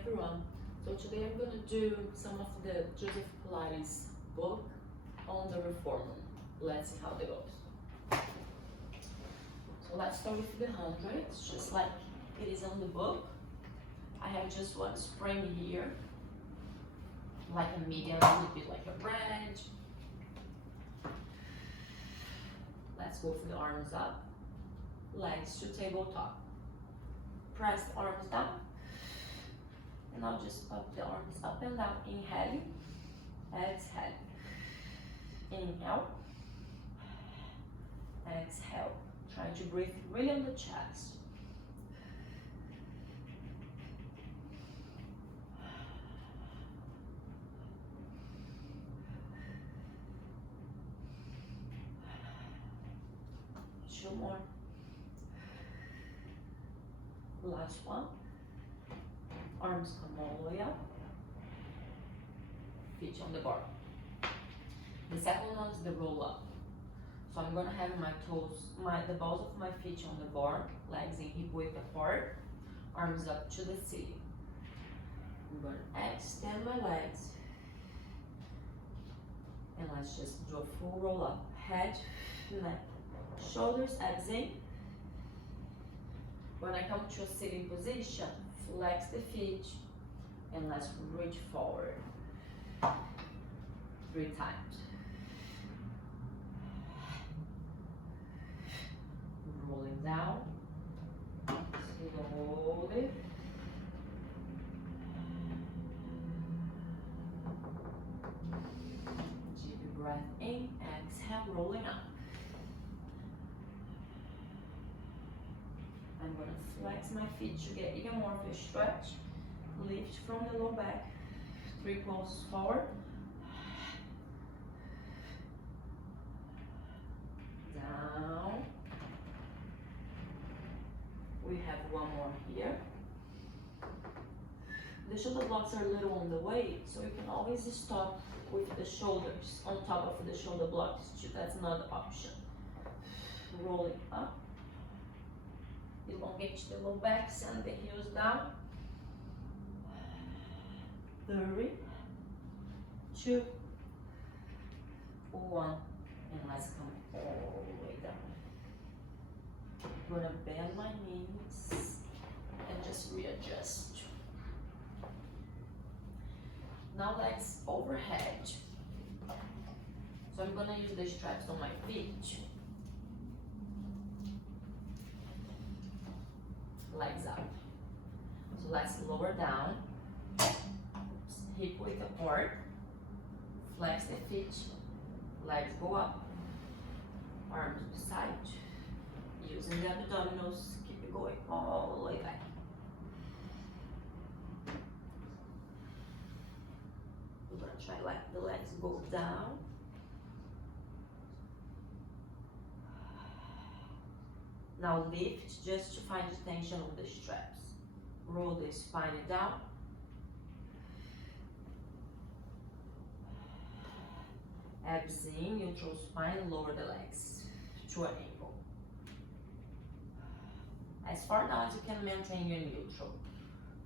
everyone. So today I'm going to do some of the Joseph Pilates book on the reformer. Let's see how it goes. So let's start with the 100, just like it is on the book. I have just one spring here, like a medium, would be like a branch. Let's go for the arms up, legs to tabletop. Press the arms down, and I'll just pop the arms up and down. Inhale, exhale, inhale, exhale. Try to breathe really on the chest. Two more. Last one. Arms come all the way up. Feet on the bar. The second one is the roll up. So I'm gonna have my toes, the balls of my feet on the bar, legs and hip width apart, arms up to the ceiling. I'm gonna extend my legs, and let's just do a full roll up. Head, neck, shoulders, abs in. When I come to a sitting position, flex the feet, and let's reach forward 3 times. Rolling down, slowly. Deep breath in, exhale, rolling up. I'm going to flex my feet to get even more of a stretch. Lift from the low back, 3 pulses forward. Down. We have one more here. The shoulder blocks are a little on the way, so you can always stop with the shoulders on top of the shoulder blocks too. That's another option. Rolling up. Elongate the low back, send the heels down. 3, 2, 1, and let's come all the way down. I'm gonna bend my knees and just readjust. Now legs overhead. So I'm gonna use the straps on my feet. Legs up. So let's lower down. Hip width apart. Flex the feet. Legs go up. Arms beside. Using the abdominals, keep it going all the way back. We're gonna try let the legs go down. Now lift just to find the tension on the straps. Roll the spine down. Abs in, neutral spine, lower the legs to an angle. As far down as you can maintain your neutral.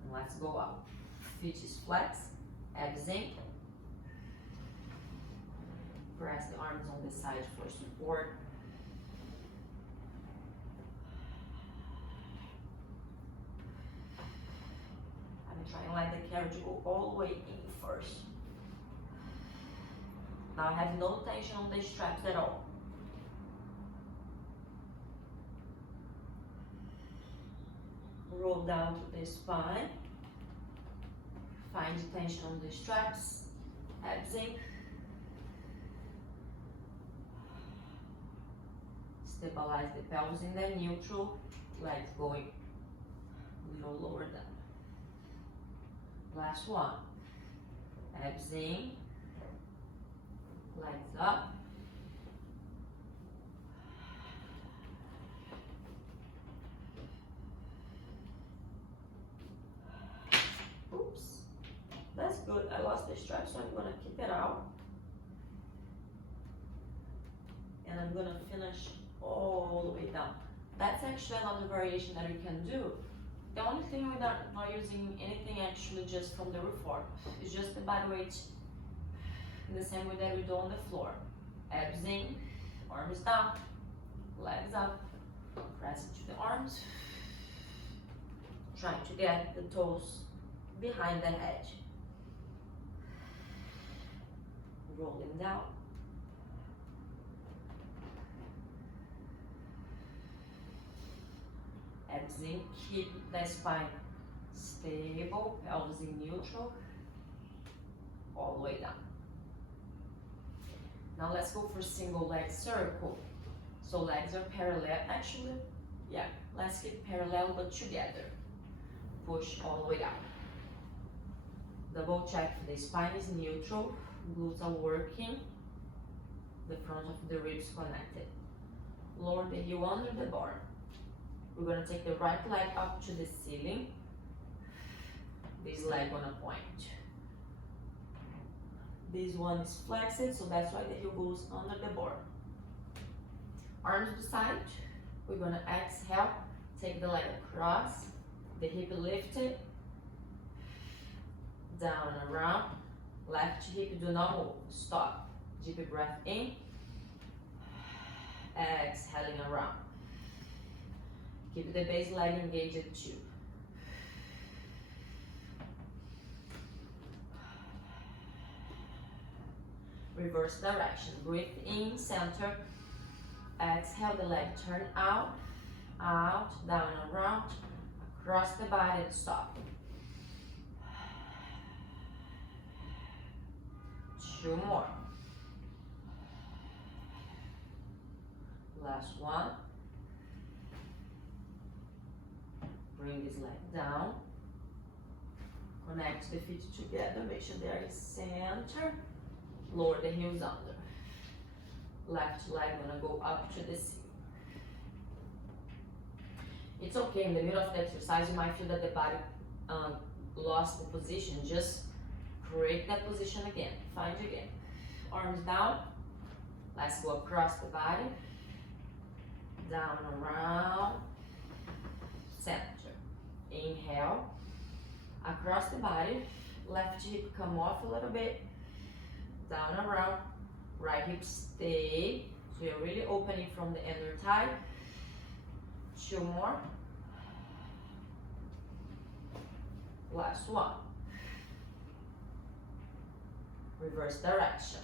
And let's go up. Feet is flex, abs in. Press the arms on the side for support. I'm trying to let the carriage go all the way in first. Now I have no tension on the straps at all. Roll down to the spine. Find the tension on the straps. Abs in. Stabilize the pelvis in the neutral. Legs going a little lower down. Last one. Abs in. Legs up. Oops. That's good. I lost the strap, so I'm gonna keep it out. And I'm gonna finish all the way down. That's actually another variation that you can do. The only thing we're not using anything actually just from the reform. It's just the body weight in the same way that we do on the floor. Abs in, arms down, legs up, press into the arms. Trying to get the toes behind the head. Rolling down. Abs in, keep the spine stable, pelvis in neutral, all the way down. Now let's go for single leg circle. So legs are parallel, actually, yeah, let's keep parallel but together. Push all the way down. Double check the spine is neutral, glutes are working, the front of the ribs connected. Lower the heel under the bar. We're going to take the right leg up to the ceiling, this leg on a point. This one is flexed, so that's why the heel goes under the bar. Arms beside, we're going to exhale, take the leg across, the hip lifted, down and around, left hip do not move, stop, deep breath in, exhaling around. Keep the base leg engaged too. Reverse direction, breathe in, center, exhale, the leg turn out, out, down and around, across the body and stop. 2 more. Last one. Bring this leg down. Connect the feet together, make sure they are in center. Lower the heels under. Left leg gonna go up to the ceiling. It's okay, in the middle of the exercise you might feel that the body lost the position. Just create that position again, find again. Arms down, let's go across the body, down, around, center. Inhale, across the body, left hip come off a little bit, down, around, right hip stay, so you're really opening from the inner thigh. 2 more. Last one. Reverse direction.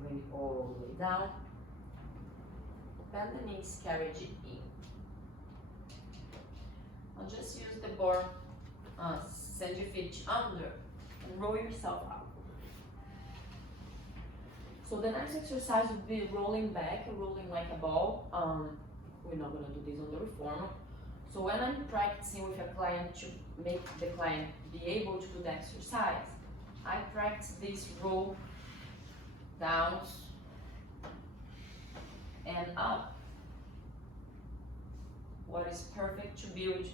Bring it all the way down. Bend the knees, carry it in. Now just use the bar, send your feet under and roll yourself out. So the next exercise would be rolling back, rolling like a ball. We're not gonna do this on the reformer. So when I'm practicing with a client to make the client be able to do the exercise, I practice this roll down and up. What is perfect to build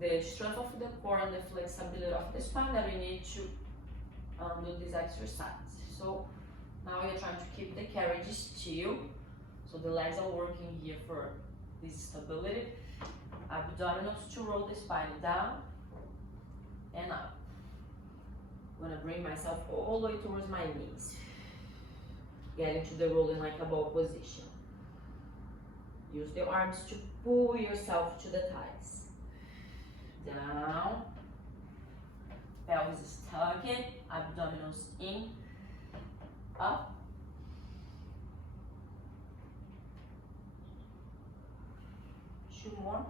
the strength of the core and the flexibility of the spine that we need to do this exercise. So now you're trying to keep the carriage still, so the legs are working here for this stability. Abdominals to roll the spine down and up. I'm gonna bring myself all the way towards my knees. Get into the rolling like a ball position. Use the arms to pull yourself to the thighs. Down. Pelvis is tucking, abdominals in, up. Two more.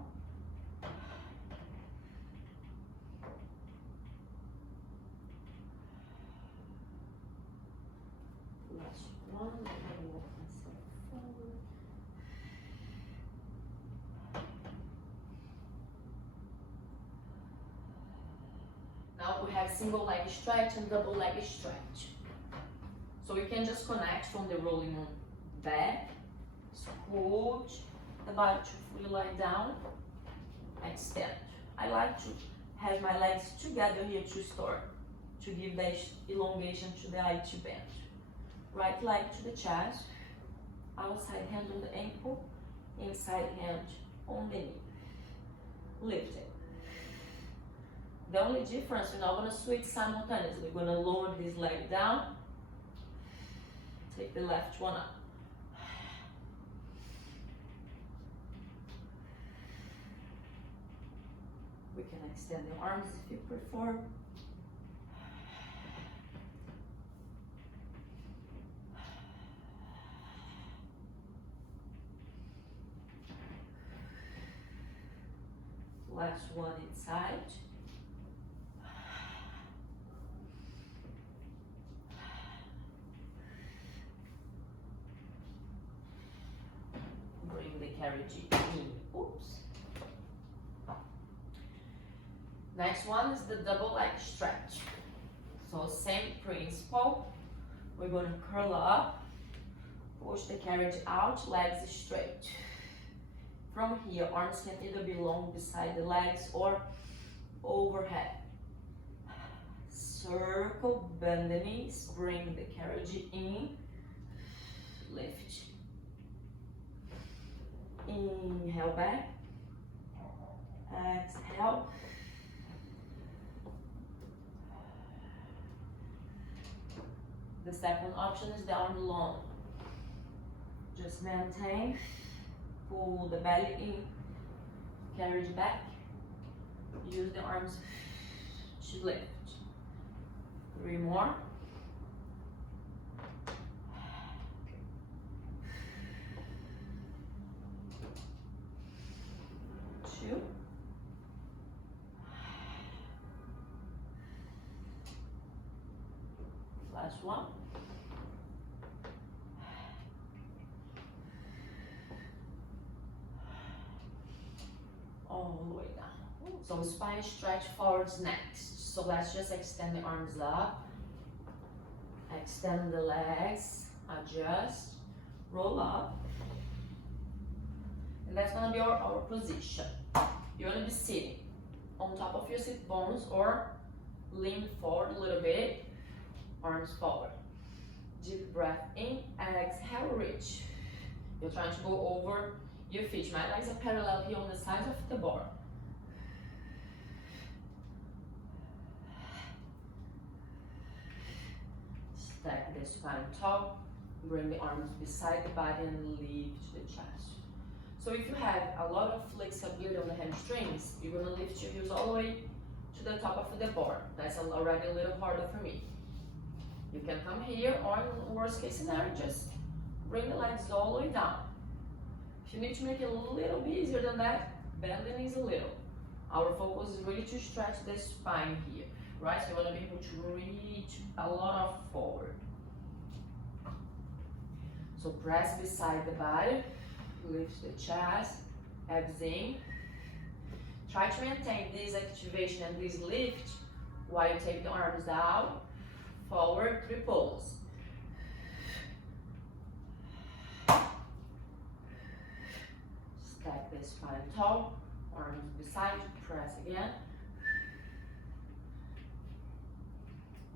Last one. Let me walk myself forward. Now we have single leg stretch and double leg stretch. So you can just connect from the rolling on back, scoot the body to fully lie down, extend. I like to have my legs together here to start, to give that elongation to the IT band. Right leg to the chest, outside hand on the ankle, inside hand on the knee. Lift it. The only difference, we're not going to switch simultaneously. We're going to lower this leg down, take the left one up. We can extend the arms if you prefer. Last one inside. Bring the carriage in. Oops. Next one is the double leg stretch. So same principle. We're going to curl up, push the carriage out, legs straight. From here, arms can either be long beside the legs or overhead. Circle, bend the knees, bring the carriage in, lift. Inhale back, exhale. The second option is the arm long. Just maintain. Pull the belly in, carriage back, use the arms to lift. 3 more. 2. Last one. All the way down. So spine stretch forwards next. So let's just extend the arms up. Extend the legs. Adjust. Roll up. And that's gonna be our position. You're gonna be sitting on top of your sit bones or lean forward a little bit. Arms forward. Deep breath in. Exhale, reach. You're trying to go over your feet. My legs are parallel here on the sides of the bar. Stack the spine tall. Bring the arms beside the body and lift the chest. So if you have a lot of flexibility on the hamstrings, you're going to lift your heels all the way to the top of the bar. That's already a little harder for me. You can come here, or in worst case scenario, just bring the legs all the way down. If you need to make it a little bit easier than that, bend the knees a little. Our focus is really to stretch the spine here, right? So you want to be able to reach a lot of forward. So press beside the body, lift the chest, abs in. Try to maintain this activation and this lift while you take the arms out, forward, 3 pulls. Stack the spine tall, arms beside, press again.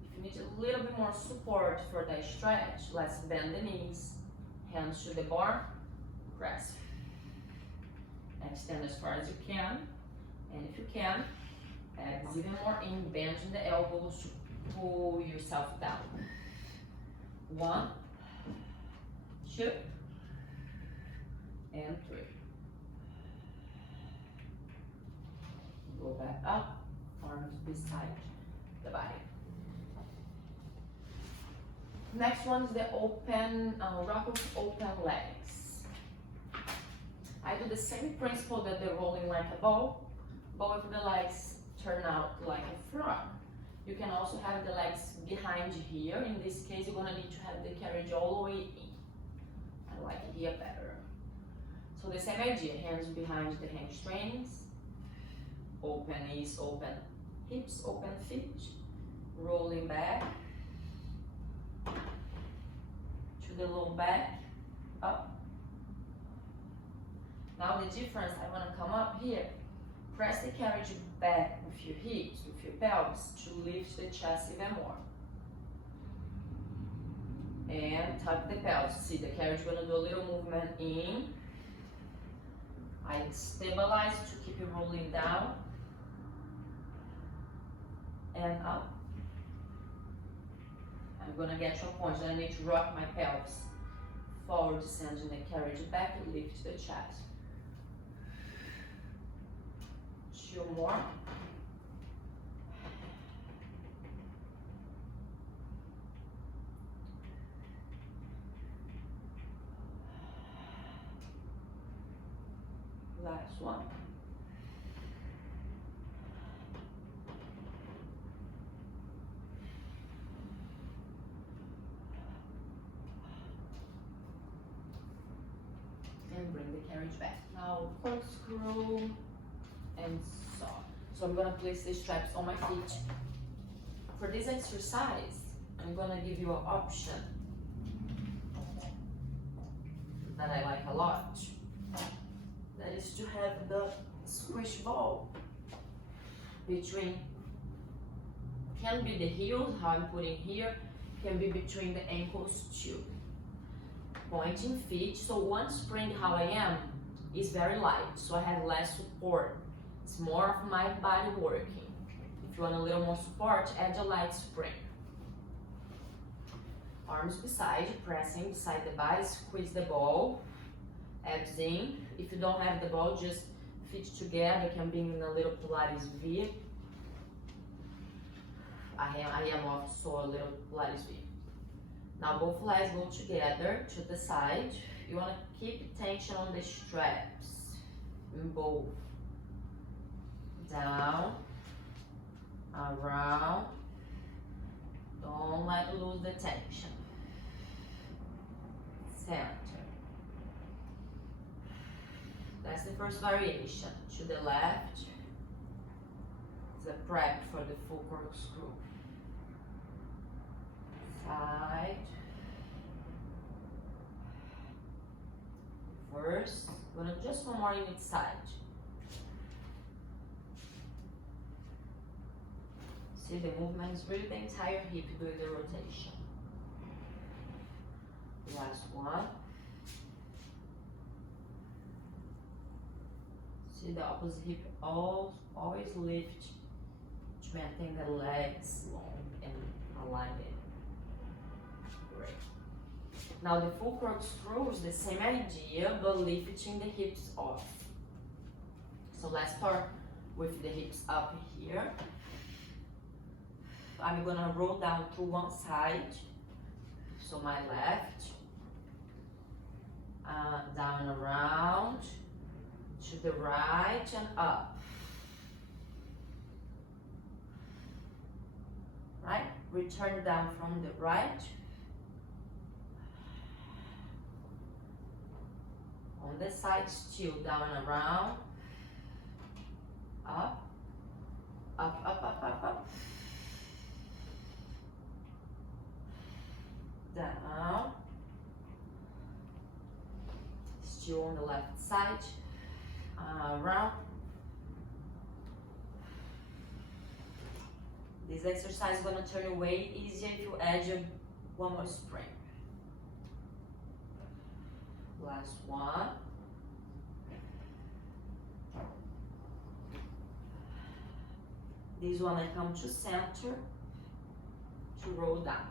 If you need a little bit more support for that stretch, let's bend the knees, hands to the bar, press. Extend as far as you can, and if you can, abs even more in, bending the elbows to pull yourself down. 1, 2, and 3. Go back up, arms beside the body. Next one is the open, rock of open legs. I do the same principle that the rolling like a ball, but with the legs turn out like a frog. You can also have the legs behind you here. In this case, you're gonna need to have the carriage all the way in. I like it here better. So the same idea, hands behind the hamstrings, open knees, open hips, open feet, rolling back to the low back, up. Now the difference, I wanna come up here, press the carriage back with your hips, with your pelvis, to lift the chest even more. And tuck the pelvis. See, the carriage gonna do a little movement in. I stabilize to keep it rolling down and up. I'm gonna get to a point that I need to rock my pelvis forward, sending the carriage back and lift the chest. 2 more. Last one. And bring the carriage back. Now corkscrew and saw. So I'm gonna place the straps on my feet. For this exercise, I'm gonna give you an option that I like a lot. That is to have the squish ball between, can be the heels, how I'm putting here, can be between the ankles too. Pointing feet, so one spring how I am is very light, so I have less support. It's more of my body working. If you want a little more support, add a light spring. Arms beside, pressing beside the body, squeeze the ball, abs in. If you don't have the ball, just feet together, can be in a little Pilates V. I am also a little Pilates V. Now both legs go together to the side. You want to keep tension on the straps in both. Down, around. Don't let lose the tension. Center. That's the first variation. To the left. It's a prep for the full corkscrew. Side. Reverse. Gonna just one more in each side. See, the movement is really the entire hip doing the rotation. Last one. See, the opposite hip always lift to maintain the legs long and aligned. Great. Now the full corkscrew is the same idea, but lifting the hips off. So let's start with the hips up here. I'm gonna roll down to one side, so my left, down around, to the right and up. Right? Return down from the right. On the side, still down and around. Up, up, up, up, up, up. Down. Still on the left side. Around. This exercise is going to turn way easier if you add one more spring. Last one. This one I come to center to roll down.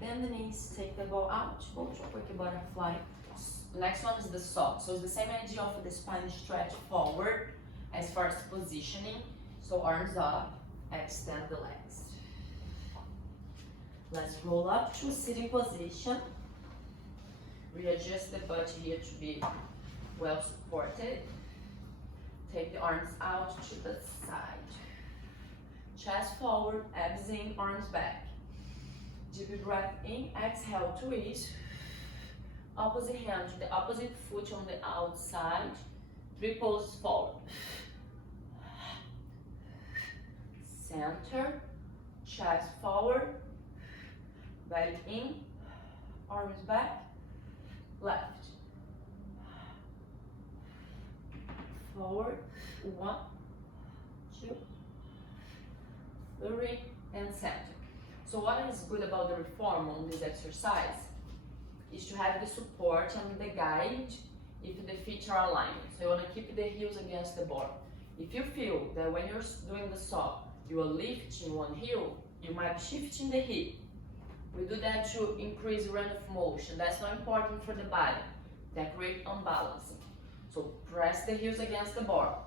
Bend the knees, take the ball out, go to a quick butterfly. Next one is the sock. So it's the same idea of the spine stretch forward as far as positioning. So arms up, extend the legs. Let's roll up to a sitting position. Readjust the butt here to be well supported. Take the arms out to the side. Chest forward, abs in, arms back. Deep breath in, exhale, twist. Opposite hand to the opposite foot on the outside. 3 poses forward. Center, chest forward, belly in, arms back. left, forward, 1, 2, 3, and center. So what is good about the reform on this exercise is to have the support and the guide if the feet are aligned. So you want to keep the heels against the bar. If you feel that when you're doing the saw, you are lifting one heel, you might be shifting the hip. We do that to increase range of motion. That's not important for the body. That creates unbalancing. So press the heels against the bar.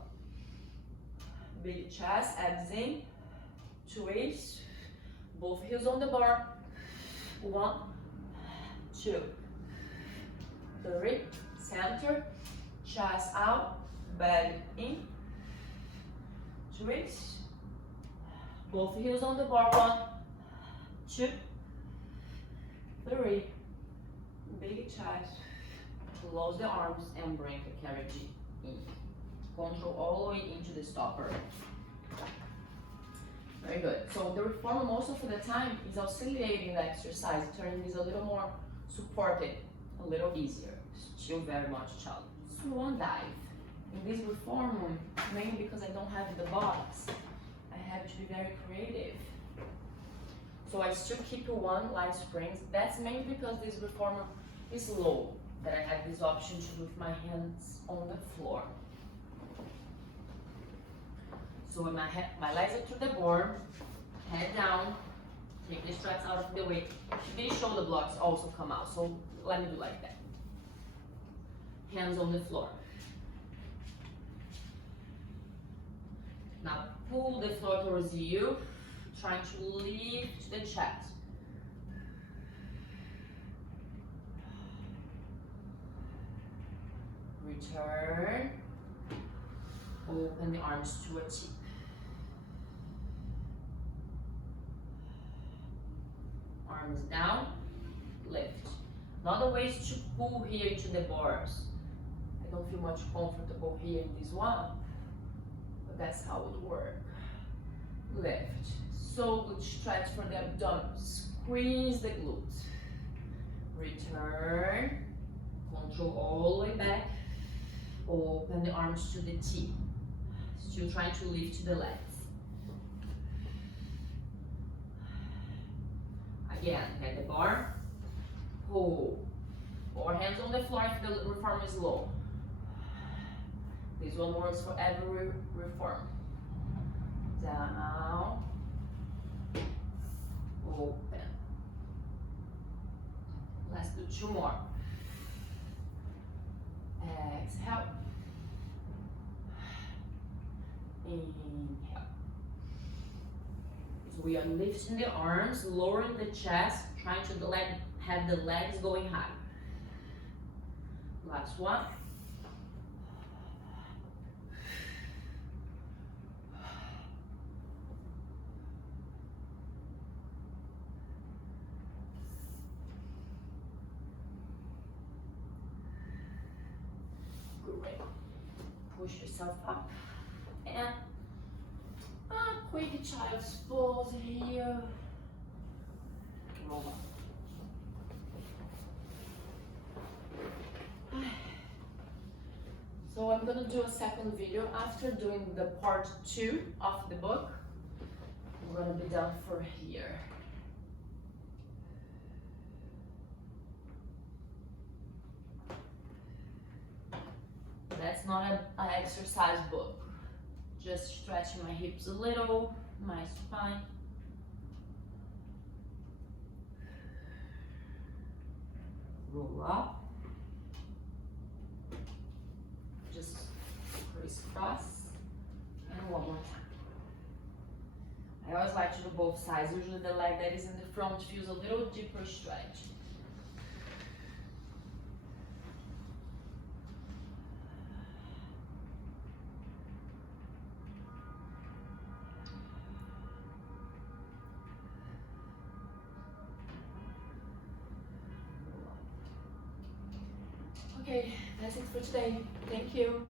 Big chest, abs in, twist. Both heels on the bar. 1, 2, 3, center, chest out, belly in, twist. Both heels on the bar. 1, 2, 3. Big chest. Close the arms and bring the carriage in. Control all the way into the stopper. Very good. So the reformer most of the time is auxiliating the exercise, turning this a little more supported, a little easier. Still very much challenging. Swan dive. In this reformer, mainly because I don't have the box, I have to be very creative. So I still keep one light springs. That's mainly because this reformer is low, that I have this option to put my hands on the floor. So with my legs are to the board, head down, take the straps out of the way. These shoulder blocks also come out, so let me do like that. Hands on the floor. Now pull the floor towards you, trying to lift the chest. Return. Open the arms to a T. Arms down, lift. Another way is to pull here into the bars. I don't feel much comfortable here in this one, but that's how it works. Lift. So good stretch for the abdomen. Squeeze the glutes. Return. Control all the way back. Open the arms to the T. Still trying to lift the legs. Again, get the bar, pull, or hands on the floor if the reform is low. This one works for every reform. Down, open. Let's do 2 more. Exhale. Inhale. So we are lifting the arms, lowering the chest, trying to have the legs going high. Last one. Great. Push yourself up and quick child's pose here. Roll up. So I'm gonna do a second video after doing the part 2 of the book. I'm gonna be done for here. That's not an exercise book. Just stretching my hips a little, my spine. Roll up. Just crisscross. And one more time. I always like to do both sides. Usually the leg that is in the front feels a little deeper stretch. Okay, that's it for today. Thank you.